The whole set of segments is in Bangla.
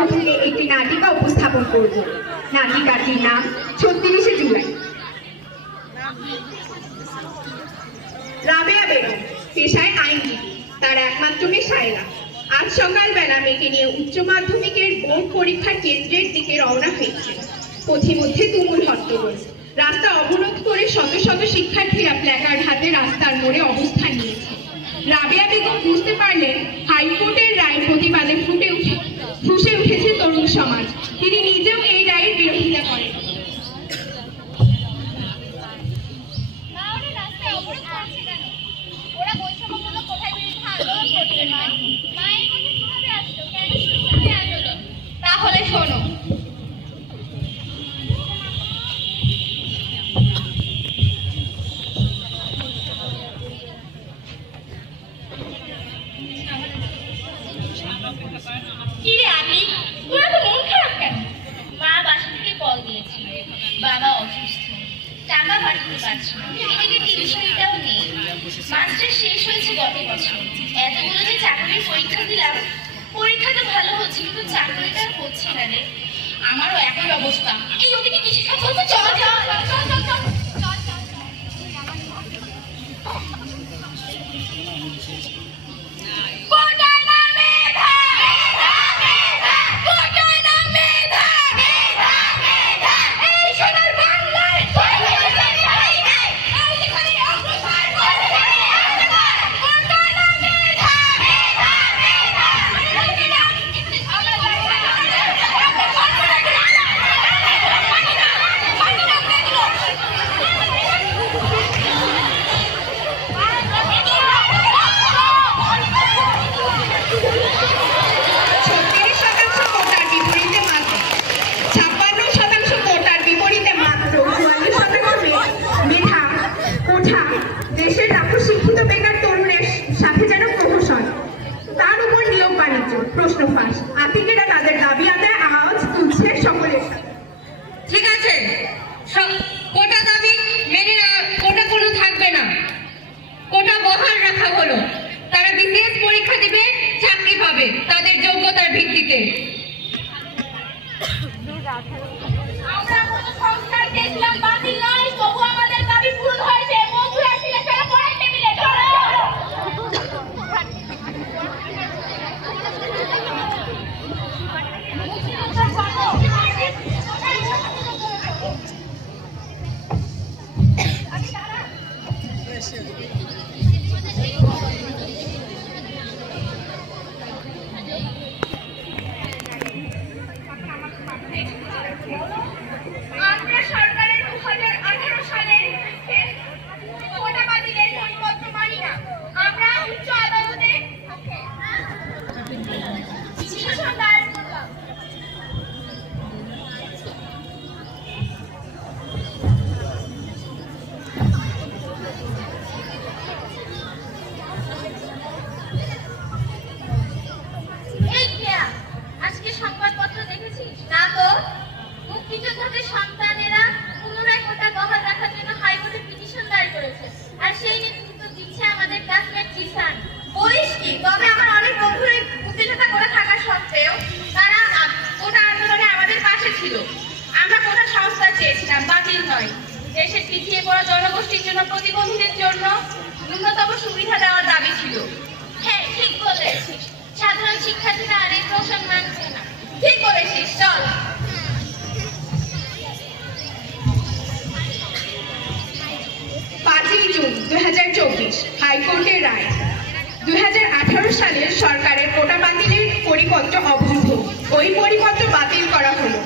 আপনাকে একটি নাটিকা উপস্থাপন করব। নাটিকাটির নাম ৩৬শে জুলাই। রাবেয়া বেগম পেশায় আইনজীবী, তার একমাত্র মেয়ে সায়রা আজ সকালবেলা মেয়েকে নিয়ে উচ্চ মাধ্যমিকের বোর্ড পরীক্ষার কেন্দ্রের দিকে রওনা হয়েছে। পথিমধ্যে তুমুল হট্টগোল, রাস্তা অবরোধ করে শত শত শিক্ষার্থীরা প্ল্যাকার্ড হাতে রাস্তার মোড়ে অবস্থান নিয়েছে। রাবেয়া বেগম বুঝতে পারলেন হাইকোর্টের রায়ের প্রতিবাদে ফুঁসে উঠেছে তরুণ সমাজ। তিনি নিজেও এই রায়ের বিরোধিতা করেন। তাহলে শোনো, বাবা অসুস্থ, টাকা পাঠাতে পারছি না, এদিকে টিউশনিটাও নেই। মাস্টার শেষ হয়েছে গত বছর, এতগুলো যে চাকরির পরীক্ষা দিলাম, পরীক্ষা তো ভালো হচ্ছে কিন্তু চাকরিটা হচ্ছে না রে। আমারও একই অবস্থা। এই ওদিকে কিছু সব বলতে চল চল চল চল চল। প্রশ্ন ফাঁস, আতিকেরা তাদের দাবি আদায় আওয়াজ তুলছে সকলের সাথে। ঠিক আছে, কোটা দাবি মেনে কোটা কোনো থাকবে না, কোটা বহাল রাখা হলো। তারা বিসিএস পরীক্ষা দিবে, চাকরি পাবে তাদের যোগ্যতার ভিত্তিতে। আমরা কোনো সংস্কার দেখলাম বাতিল নয়, তবু আমাদের দাবি পূরণ হয়েছে। বন্ধুরা ছিলেন তারা পড়ার টেবিলে চলো। আমরা সরকারের 2018 সালের কোটা বাতিলের পরিপত্র মানি না। আমরা উচ্চ আদালতে পিটিশন দায়ের করলাম। আজকে সংবাদপত্র দেখেছিস? না তো। মুক্তিযোদ্ধাদের সন্তানেরা পুনরায় কোটা বহাল রাখার জন্য হাইকোর্টে পিটিশন দায়ের করেছে, আর সেই নেতৃত্ব দিচ্ছে আমাদের ক্লাসমেট জিসান। বলিস কি? তবে আমার অনেক বন্ধুরাই মুক্তিযোদ্ধা করে থাকা সত্ত্বেও তারা কোটা আন্দোলনে আমাদের পাশে ছিল। আমরা কোটা সংস্কার চেয়েছিলাম, বাতিল নয়। দেশের পিছিয়ে পড়া জনগোষ্ঠীর জন্য, প্রতিবন্ধীদের জন্য ন্যূনতম সুবিধা দেওয়ার দাবি ছিল। হ্যাঁ, ঠিক বলেছিস। সাধারণ শিক্ষার্থীরা আর এই প্রশ্ন মানছে না। ঠিক বলেছিস, চল। 5ই জুন 2024 হাইকোর্টের রায়। 2018 সালের সরকারের কোটা বাতিলের পরিপত্র অবৈধ, ওই পরিপত্র বাতিল করা হলো।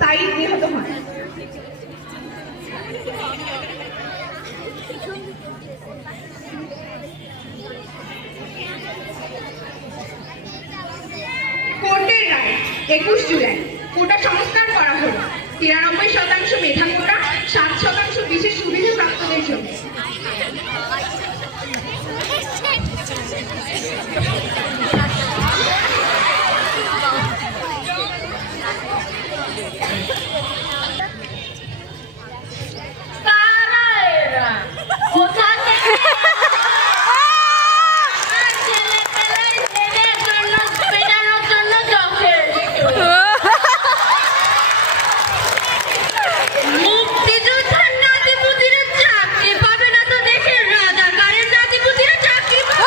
সাইদ নিহত হন। কোর্টের রায় 21 জুলাই কোটা সংস্কার করা হলো। 93% মেধা কোটা, 7% বিশেষ সুবিধা প্রাপ্তদের জন্য। কারা এরা? কোথা থেকে? আমার ছেলেপেলে ছেলের জন্য পেটানোর জন্য যথেষ্ট। মুক্তিযোদ্ধার নাতিপুতিরা চাকরি পাবে না তো দেশের রাজাকারের নাতিপুতিরা চাকরি পাবে?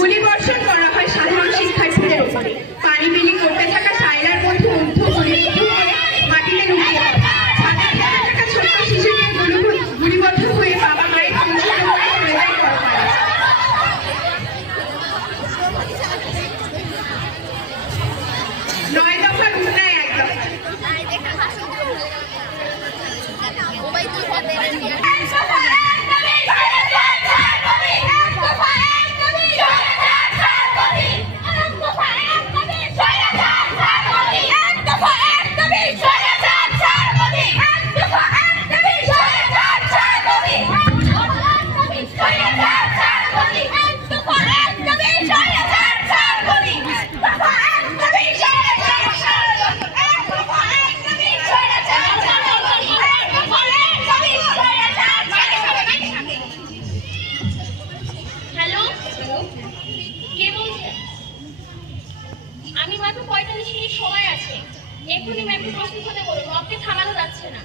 গুলিবর্ষণ করা হয় সাধারণ শিক্ষার্থীদের উপরে। পানি বিলি করতে থাকা সাইলার বন্ধু গুলিবিদ্ধ হয়ে মাটিতে লুটিয়ে পড়ে। ছাদের ভেতরে থাকা ছোট্ট শিশুটির গুলিবদ্ধ হয়ে বাবা মায়ের খোঁজে হয়ে যায় পরকালে। 9 দফার উন্নয় 1 দফা। হ্যালো, কে বলছেন? আমি মাত্র 45 মিনিট সময় আছে, এক্ষুনি ম্যাপে প্রস্তুত হতে বলুন, রথকে থামানো যাচ্ছে না।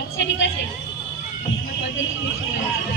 আচ্ছা ঠিক আছে, আমার 45 মিনিট সময় আছে।